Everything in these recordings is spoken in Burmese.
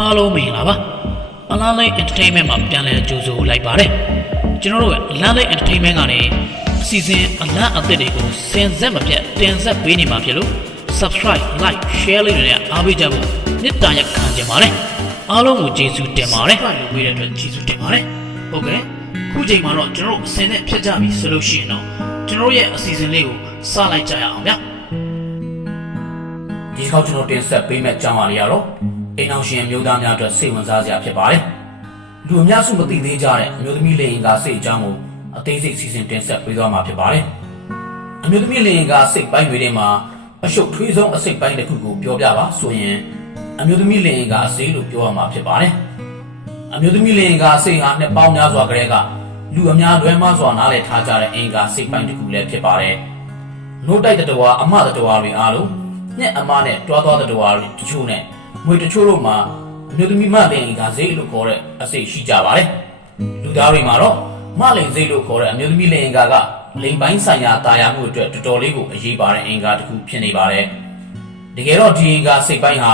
အားလုံးမင်္ဂလာပါအလားလေး entertainment မှာပြန်လည်ကြိုဆိုလိုက်ပါတယ်ကျွန်တော်တို့ကအလားလေး entertainment ကနေအစီအစဉ်အလားအသစ်တွေကိုစင်ဆက်မပြတ်တင်ဆက်ပေးနေမှာဖြစ်လို့ subscribe like share လေးတွေနဲ့အားပေးကြဖို့မေတ္တာရပ်ခံချင်ပါတယ်အားလုံးကိုကျေးဇူးတင်ပါတယ်လို့ပေးတဲ့အတွက်ကျေးဇူးတင်ပါတယ်ဟုတ်ကဲ့ခုချိန်မှာတော့ကျွန်တော်တို့အစင်နဲ့ဖြတ်ကြပြီဆိုလို့ရှိရင်တော့ကျွန်တော်ရဲ့အစီအစဉ်လေးကိုစလိုက်ကြရအောင်ဗျဒီတစ်ခေါက်ကျွန်တော်တင်ဆက်ပေးမယ့်အကြောင်းအရာတွေကတော့အိမ်အောင်ရှင်မျိုးသားများအတွက်စိတ်ဝင်စားစရာဖြစ်ပါတယ်။လူအများစုမသိသေးကြတဲ့အမျိုးသမီးလေရင်ကာစိတ်အကြောင်းကိုအသေးစိတ်စီစဉ်တင်ဆက်ပေးသွားမှာဖြစ်ပါတယ်။အမျိုးသမီးလေရင်ကာစိတ်ပိုင်းတွေထဲမှာအရှုပ်ထွေးဆုံးအစိတ်ပိုင်းတစ်ခုကိုပြောပြပါဆိုရင်အမျိုးသမီးလေရင်ကာအစိတ်လို့ပြောရမှာဖြစ်ပါတယ်။အမျိုးသမီးလေရင်ကာစိတ်ဟာနှစ်ပေါင်းများစွာကတည်းကလူအများလွဲမှားစွာနားလည်ထားကြတဲ့အင်္ဂါစိတ်ပိုင်းတစ်ခုလည်းဖြစ်ပါတယ်။နို့တိုက်တဝါအမတဝါတွေအားလုံးညက်အမနဲ့တွားသွားတဝါတွေတချို့နဲ့ငွေတချို့တို့မှာအမျိုးသမီးမလိန်ကစိတ်လို့ခေါ်တဲ့အစိတ်ရှိကြပါတယ်။လူသားတွေမှာတော့မလိန်စိတ်လို့ခေါ်တဲ့အမျိုးသမီးလိန်ကလိန်ပိုင်းဆိုင်ရာတာယာမှုအတွက်တော်တော်လေးကိုအရေးပါတဲ့အင်္ဂါတစ်ခုဖြစ်နေပါတယ်။တကယ်တော့ဒီအင်္ဂါစိတ်ပိုင်းဟာ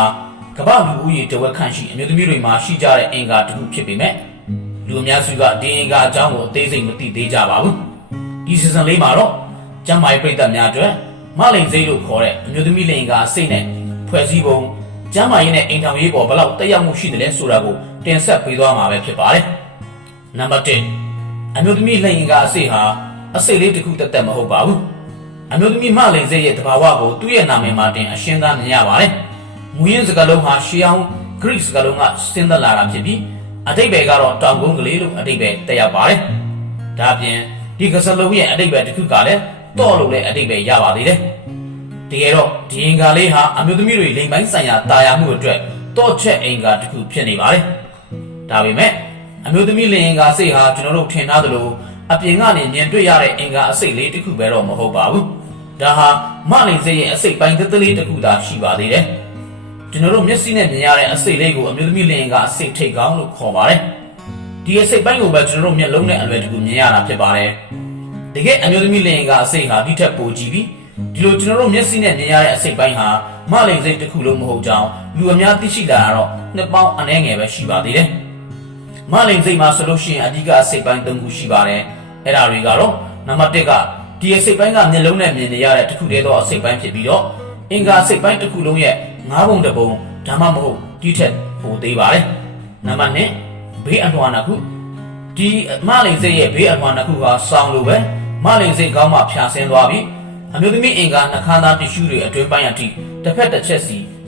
ကမ္ဘာလူဦးရေတဝက်ခန့်ရှိအမျိုးသမီးတွေမှာရှိကြတဲ့အင်္ဂါတစ်ခုဖြစ်ပေမဲ့လူအများစုကဒီအင်္ဂါအကြောင်းကိုအသေးစိတ်မသိသေးကြပါဘူး။ဒီ season လေးမှာတော့ကျမ်းမာရေးပရိသတ်များအတွက်မလိန်စိတ်လို့ခေါ်တဲ့အမျိုးသမီးလိန်ကစိတ်နဲ့ဖွဲ့စည်းပုံကျမ်းမာရေးနဲ့အိမ်ထောင်ရေးပေါ်ဘယ်လောက်တက်ရောက်မှုရှိတယ်လဲဆိုတာကိုတင်ဆက်ပေးသွားမှာပဲဖြစ်ပါတယ်။နံပါတ်1အမျိုးသမီးလိန်ကအစိတ်ဟာအစိတ်လေးတစ်ခုတက်မဟုတ်ပါဘူး။အမျိုးသမီးမလိန်စိတ်ရဲ့သဘာဝကိုသူ့ရဲ့နာမည်မှာတင်အရှင်းသားမြင်ရပါတယ်။မူရင်းစကားလုံးဟာရှေးအောင် Greek စကားလုံးကဆင်းသက်လာတာဖြစ်ပြီးအဓိပ္ပာယ်ကတော့တောင်ကုန်းကလေးလို့အဓိပ္ပာယ်တက်ရောက်ပါတယ်။ဒါပြင်ဒီကစလုံးရဲ့အဓိပ္ပာယ်တစ်ခုကလည်းတော့လို့လည်းအဓိပ္ပာယ်ရပါသေးတယ်။တကယ်တော့ဒီအင်္ဂါလေးဟာအမျိုးသမီးတွေလိင်ပိုင်းဆိုင်ရာတာယာမှုအတွက်တော့ချက်အင်္ဂါတစ်ခုဖြစ်နေပါတယ်။ဒါပေမဲ့အမျိုးသမီးလိင်အင်္ဂါစိတ်ဟာကျွန်တော်တို့ထင်ထားသလိုအပြင်ကနေမြင်တွေ့ရတဲ့အင်္ဂါအစိတ်လေးတစ်ခုပဲတော့မဟုတ်ပါဘူး။ဒါဟာမလိန်စိတ်ရဲ့အစိတ်ပိုင်းတစ်လေးတစ်ခုသာရှိပါသေးတယ်။ကျွန်တော်တို့မျက်စိနဲ့မြင်ရတဲ့အစိတ်လေးကိုအမျိုးသမီးလိင်အင်္ဂါအစိတ်ထိတ်ကောင်းလို့ခေါ်ပါတယ်။ဒီအစိတ်ပိုင်းကိုပဲကျွန်တော်တို့မျက်လုံးနဲ့အလွယ်တကူမြင်ရတာဖြစ်ပါတယ်။တကယ်အမျိုးသမီးလိင်အင်္ဂါအစိတ်ဟာဒီထက်ပိုကြီးပြီးဒီလိုကျွန်တော်တို့မျက်စိနဲ့မြင်ရတဲ့အစိတ်ပိုင်းဟာမလိန်စိတ်တစ်ခုလုံးမဟုတ်ကြောင်းလူအများသိရှိလာတာတော့နှစ်ပေါင်းအနည်းငယ်ပဲရှိပါသေးတယ်။မလိန်စိတ်မှာဆိုလို့ရှိရင်အဓိကအစိတ်ပိုင်း၃ခုရှိပါတယ်။အဲ့ဒါတွေကတော့နံပါတ်၁ကဒီအစိတ်ပိုင်းကမျက်လုံးနဲ့မြင်နေရတဲ့တစ်ခုတည်းသောအစိတ်ပိုင်းဖြစ်ပြီးတော့အင်္ဂါအစိတ်ပိုင်းတစ်ခုလုံးရဲ့၅ပုံတစ်ပုံဒါမှမဟုတ်ဒီထက်ပိုသေးပါတယ်။နံပါတ်၂ဘေးအလွှာနှစ်ခုဒီမလိန်စိတ်ရဲ့ဘေးအလွှာနှစ်ခုကဆောင်းလိုပဲမလိန်စိတ်ကောင်းမှဖြာဆင်းသွားပြီးအမျိုးသမီးအင်္ဂါနှခမ်းသားတစ်ရှူတွေအတွင်းပိုင်းအထိတစ်ဖက်တစ်ချက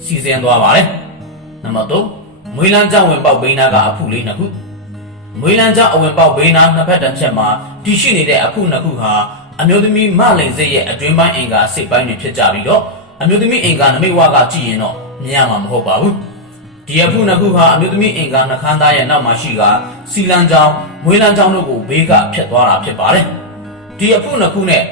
်စီစဉ်သွားပါတယ်။နံပါတ်3မွေးလန်းကြောင့်ဝင်ပေါက်ဘိန်းနာကအဖုလေးနှစ်ခုမွေးလန်းကြောင့်အဝင်ပေါက်ဘိန်းနာနှစ်ဖက်တစ်ချက်မှာတည်ရှိနေတဲ့အဖုနှစ်ခုဟာအမျိုးသမီးမလိန်စိတ်ရဲ့အတွင်းပိုင်းအင်္ဂါစိတ်ပိုင်းတွေဖြစ်ကြပြီးတော့အမျိုးသမီးအင်္ဂါနမိတ်ဝါကကြည့်ရင်တော့မြင်ရမှာမဟုတ်ပါဘူး။ဒီအဖုနှစ်ခုဟာအမျိုးသမီးအင်္ဂါနှခမ်းသားရဲ့နောက်မှာရှိကစီလန်းကြောင့်မွေးလန်းကြောင့်တို့ကိုဘေးကဖြတ်သွားတာဖြစ်ပါတယ်။ဒီအဖုနှစ်ခုနဲ့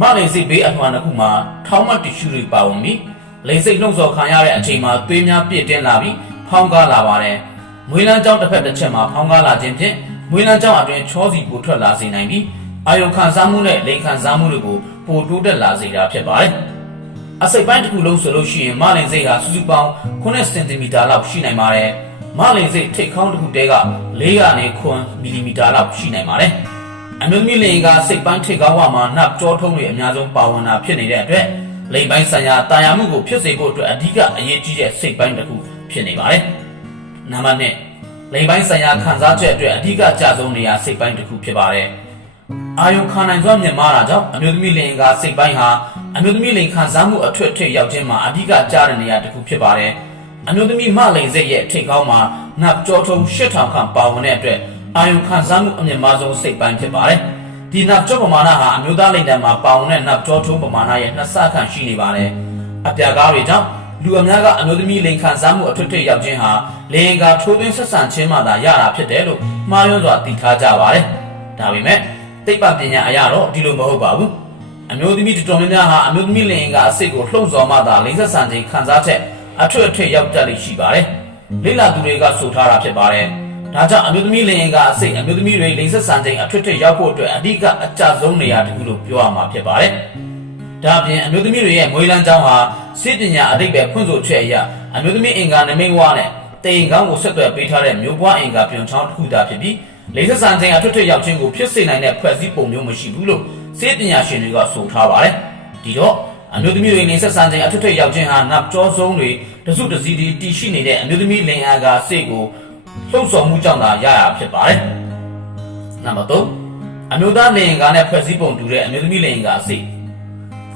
မလိန်စိတ်ဘေးအထွာနှစ်ခုမှာထောင်းမတ िश ူတွေပါဝင်ပြီးလိန်စိတ်လှုံ့ဆော်ခံရတဲ့အချိန်မှာသွေးများပြည့်တင်းလာပြီးဖောင်းကားလာပါတယ်။မွေးလန်းကြောင်းတစ်ဖက်တစ်ချက်မှာဖောင်းကားလာခြင်းဖြင့်မွေးလန်းကြောင်းအတွင်းချောစီပိုထွက်လာစေနိုင်ပြီးအာယုံခံစားမှုနဲ့လိန်ခံစားမှုတွေကိုပိုတိုးတက်လာစေတာဖြစ်ပါတယ်။အစိတ်ပိုင်းတစ်ခုလုံးဆိုလို့ရှိရင်မလိန်စိတ်ဟာစုစုပေါင်း9 စင်တီမီတာလောက်ရှိနိုင်ပါတယ်။မလိန်စိတ်ထိတ်ခေါင်းတစ်ခုတည်းက4ကနေ9 မီလီမီတာလောက်ရှိနိုင်ပါတယ်။အမျိုးသမီးလိင်ကစိတ်ပိုင်းထိတ်ကောင်းဝမှာနှပ်ကြောထုံးတွေအများဆုံးပါဝင်တာဖြစ်နေတဲ့အတွက်လိင်ပိုင်းဆိုင်ရာတာယာမှုကိုဖြစ်စေဖို့အတွက်အဓိကအရေးကြီးတဲ့စိတ်ပိုင်းတစ်ခုဖြစ်နေပါတယ်။နံပါတ်2လိင်ပိုင်းဆိုင်ရာခံစားချက်အတွက်အဓိကကြဆုံးနေရာစိတ်ပိုင်းတစ်ခုဖြစ်ပါတယ်။အာယုံခံနိုင်စွမ်းမြင့်မားတာကြောင့်အမျိုးသမီးလိင်ကစိတ်ပိုင်းဟာအမျိုးသမီးလိင်ခံစားမှုအထွတ်ထိပ်ရောက်ခြင်းမှာအဓိကကြားတဲ့နေရာတစ်ခုဖြစ်ပါတယ်။အမျိုးသမီးမလိင်စိတ်ရဲ့ထိတ်ကောင်းမှာနှပ်ကြောထုံး8000ခန့်ပါဝင်တဲ့အတွက်အာယုံခံစားမှုအမြင့်မားဆုံးစိတ်ပိုင်းဖြစ်ပါတယ်။ဒီနပ်ကြောပမာဏဟာအမျိုးသားလိင်တန်းမှာပေါင်နဲ့နပ်ကြောထုံးပမာဏရဲ့2ဆခန့်ရှိနေပါတယ်။အပြာကားတွေကြောင့်လူအများကအမျိုးသမီးလိင်ခံစားမှုအထွတ်ထိပ်ရောက်ခြင်းဟာလိင်ကထိုးသွင်းဆက်ဆံခြင်းမှသာရတာဖြစ်တယ်လို့မှားယွင်းစွာသိထားကြပါတယ်။ဒါပေမဲ့သိပ္ပံပညာအရတော့ဒီလိုမဟုတ်ပါဘူး။အမျိုးသမီးတော်တော်များများဟာအမျိုးသမီးလိင်ကအစိတ်ကိုလှုံ့ဆော်မှသာလိင်ဆက်ဆံခြင်းခံစားချက်အထွတ်ထိပ်ရောက်တတ်လိမ့်ရှိပါတယ်။လိလာသူတွေကဆိုထားတာဖြစ်ပါတယ်။ဒါကြောင့်အမျိုးသမီးလိင်ကအစိတ်အမျိုးသမီးတွေလိင်ဆက်ဆံခြင်းအထွတ်ထိပ်ရောက်ဖို့အတွက်အဓိကအကျဆုံးနေရာတစ်ခုလို့ပြောရမှာဖြစ်ပါတယ်။ဒါအပြင်အမျိုးသမီးတွေရဲ့မွေးလန်းကြောင်းဟာစိတ်ပညာအဓိပ္ပာယ်ဖွင့်ဆိုချက်အရအမျိုးသမီးအင်္ဂါနမိတ်ဝါနဲ့ တေင်ကောင်းကိုဆက်သွယ်ပေးထားတဲ့မျိုးပွားအင်္ဂါပြုံချောင်းတစ်ခုသာဖြစ်ပြီးလိင်ဆက်ဆံခြင်းအထွတ်ထွတ်ရောက်ခြင်းကိုဖြစ်စေနိုင်တဲ့ဖွဲ့စည်းပုံမျိုးမရှိဘူးလို့စေပညာရှင်တွေကဆိုထားပါတယ်။ဒီတော့အမျိုးသမီးတွေလိင်ဆက်ဆံခြင်းအထွတ်ထွတ်ရောက်ခြင်းဟာနပ်ကြောဆုံးတွေတစုတစည်းတည်ရှိနေတဲ့အမျိုးသမီးလိင်အားကစိတ်ကိုလှုပ်ဆော်မှုကြောင့်သာရတာဖြစ်ပါတယ်။နံပါတ်3အမျိုးသားလိင်ကနဲ့ဖွဲ့စည်းပုံတူတဲ့အမျိုးသမီးလိင်ကအစိတ်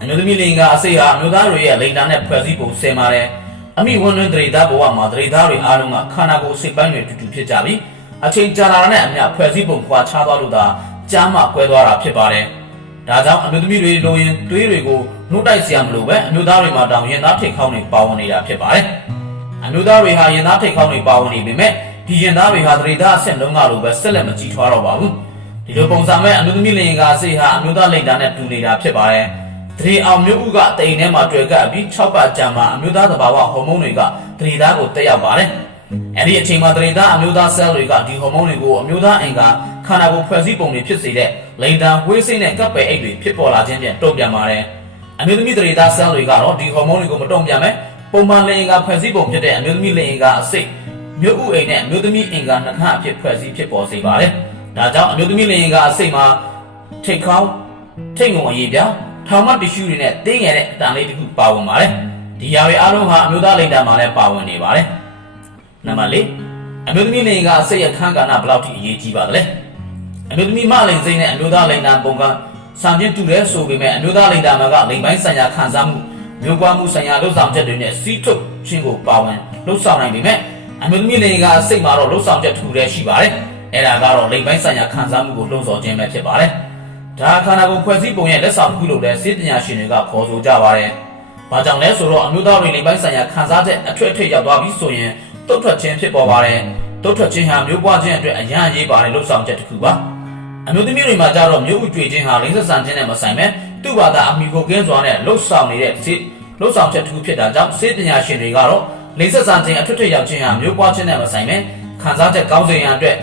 အမျိုးသမီးလိင်ကအစိတ်ဟာအမျိုးသားတွေရဲ့လိင်တာနဲ့ဖွဲ့စည်းပုံဆင်ပါတယ်။အမိဝန်တွင်တရေသားဘဝမှာတရေသားတွေအားလုံးကခန္ဓာကိုယ်စိတ်ပိုင်းတွေတူတူဖြစ်ကြပြီးအချိန်ကြာလာတဲ့အမျှဖွဲ့စည်းပုံခွာခြားသွားလို့သာကြားမှကွဲသွားတာဖြစ်ပါတယ်။ဒါကြောင့်အမျိုးသမီးတွေလိုရင်တွေးတွေကိုနှုတ်တိုက်စရာမလိုပဲအမျိုးသားတွေမှာတောင်ရင်သားထိတ်ခေါင်းတွေပါဝင်နေတာဖြစ်ပါတယ်။အမျိုးသားတွေဟာရင်သားထိတ်ခေါင်းတွေပါဝင်နေပေမဲ့ဒီရင်သားတွေဟာတရေသားအဆင့်လုံးကလိုပဲဆက်လက်မကြီးထွားတော့ပါဘူး။ဒီလိုပုံစံမဲ့အမျိုးသမီးလိင်ကအစိတ်ဟာအမျိုးသားလိင်တာနဲ့တူနေတာဖြစ်ပါတယ်။တရေအောင်မျိုးဥကတိမ်ထဲမှာတွေ့ကပ်ပြီး6ပတ်ကြာမှာအမျိုးသားသဘာဝဟော်မုန်းတွေကတရေသားကိုတက်ရောက်ပါတယ်။အဲ့ဒီအချိန်မှာတရေသားအမျိုးသားဆဲလ်တွေကဒီဟော်မုန်းတွေကိုအမျိုးသားအင်္ဂါခန္ဓာကိုယ်ဖွဲ့စည်းပုံတွေဖြစ်စေတဲ့လိင်တန်ဝေးစိမ့်နဲ့ကပ်ပယ်အိတ်တွေဖြစ်ပေါ်လာခြင်းဖြင့်တုံ့ပြန်ပါတယ်။အမျိုးသမီးတရေသားဆဲလ်တွေကတော့ဒီဟော်မုန်းတွေကိုမတုံ့ပြန်မဲ့ပုံမှန်လိင်အင်္ဂါဖွဲ့စည်းပုံဖြစ်တဲ့အမျိုးသမီးလိင်အင်္ဂါအစိတ်မျိုးဥအိမ်နဲ့အမျိုးသမီးအင်္ဂါနှခမ်းအဖြစ်ဖွဲ့စည်းဖြစ်ပေါ်စေပါတယ်။ဒါကြောင့်အမျိုးသမီးလိင်အင်္ဂါအစိတ်မှာထိတ်ခေါင်းထိတ်ငုံအရေးပြထောင်မတ िश ူးတွေနဲ့တင်းငယ်တဲ့အတန်လေးတစ်ခုပါဝင်ပါတယ်။ဒီຢာတွေအားလုံးဟာအမျိုးသားလိင်တန်မှာလည်းပါဝင်နေပါတယ်။နံပါတ်4အမျိုးသမီးလိင်ကအစိတ်အခန်းကဏ္ဍဘယ်လောက်ထိအရေးကြီးပါသလဲ။အမျိုးသမီးမလိင်စိတ်နဲ့အမျိုးသားလိင်တန်ပုံကစံချင်းတူတဲ့ဆိုပေမဲ့အမျိုးသားလိင်တန်မှာကလိင်ပိုင်းဆိုင်ရာခံစားမှုမျိုးပွားမှုဆိုင်ရာလှုပ်ဆောင်ချက်တွေနဲ့စီးထုတ်ခြင်းကိုပါဝင်လှုပ်ဆောင်နိုင်ပေမဲ့အမျိုးသမီးလိင်ကအစိတ်မှာတော့လှုပ်ဆောင်ချက်တစ်ခုတည်းရှိပါတယ်။အဲ့ဒါကတော့လိင်ပိုင်းဆိုင်ရာခံစားမှုကိုလှုံ့ဆော်ခြင်းပဲဖြစ်ပါတယ်။ဒါခန္ဓာကိုယ်ဖွဲ့စည်းပုံရဲ့လက်ဆောင်တစ်ခုလို့လည်းစေပညာရှင်တွေကခေါ်ဆိုကြပါတယ်။ဘာကြောင့်လဲဆိုတော့အမျိုးသားတွေလိင်ပိုင်းဆိုင်ရာခံစားချက်အထွတ်အထိပ်ရောက်သွားပြီဆိုရင်တုတ်ထွက်ခြင်းဖြစ်ပေါ်ပါတယ်။တုတ်ထွက်ခြင်းဟာမျိုးပွားခြင်းအတွက်အရန်အရေးပါတယ်လှုပ်ဆောင်ချက်တစ်ခုပါ။အမျိုးသမီးတွေမှာကြတော့မျိုးဥကြွေခြင်းဟာလိင်ဆက်ဆံခြင်းနဲ့မဆိုင်ပဲသူ့ဘာသာအမိကိုကင်းစွာနဲ့လှုပ်ဆောင်နေတဲ့လှုပ်ဆောင်ချက်တစ်ခုဖြစ်တာကြောင့်စေပညာရှင်တွေကတော့လိင်ဆက်ဆံခြင်းအထွတ်အထိပ်ရောက်ခြင်းဟာမျိုးပွားခြင်းနဲ့မဆိုင်ပဲခံစားချက်ကောင်းစေရန်အတွက်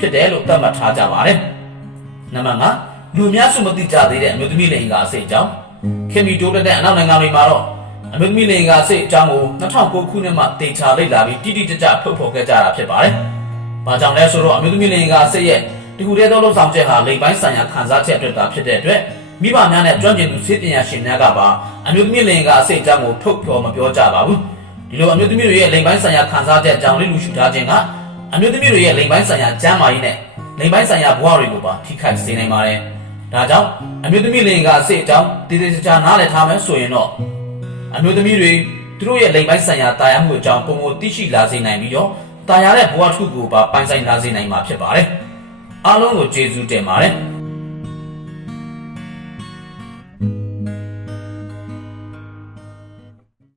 ဖြစ်တယ်လို့သတ်မှတ်ထားကြပါတယ်။နံပါတ်5လူများစုမသိကြသေးတဲ့အမျိုးသမီးလိင်ကအစိတ်အကြောင်းခင်မီတိုးတက်တဲ့အနောက်နိုင်ငံတွေမှာတော့အမျိုးသမီးလိင်ကအစိတ်အကြောင်းကို2009ခုနှစ်မှတေချာလေ့လာပြီးတိတိကျကျထုတ်ဖော်ခဲ့ကြတာဖြစ်ပါတယ်။ဘာကြောင့်လဲဆိုတော့အမျိုးသမီးလိင်ကအစိတ်ရဲ့ဒီခုတည်းသောလှုပ်ဆောင်ချက်ဟာလိင်ပိုင်းဆိုင်ရာခံစားချက်အတွက်သာဖြစ်တဲ့အတွက်မိဘများနဲ့ကျွမ်းကျင်သူစေပညာရှင်များကပါအမျိုးသမီးလိင်ကအစိတ်အကြောင်းကိုထုတ်ဖော်မပြောကြပါဘူး။ဒီလိုအမျိုးသမီးတွေရဲ့လိင်ပိုင်းဆိုင်ရာခံစားချက်အကြောင်းလေးလူရှုထားခြင်းကအမျိုးသမီးတွေရဲ့လိင်ပိုင်းဆိုင်ရာကျန်းမာရေးနဲ့လိင်ပိုင်းဆိုင်ရာဘဝတွေကိုပါထိခိုက်စေနိုင်ပါတယ်။ဒါကြောင့်အမျိုးသမီးလိင်ကအစိတ်အကြောင်းတည်တည်ချာနားလည်ထားမယ်ဆိုရင်တော့အမျိုးသမီးတွေသူတို့ရဲ့လိင်ပိုင်းဆိုင်ရာတာယာမှုအကြောင်းပုံမသိရှိလာစေနိုင်ပြီးတော့တာယာတဲ့ဘဝတစ်ခုကိုပါပိုင်ဆိုင်လာစေနိုင်မှာဖြစ်ပါတယ်။အားလုံးကိုကျေးဇူးတင်ပါတယ်။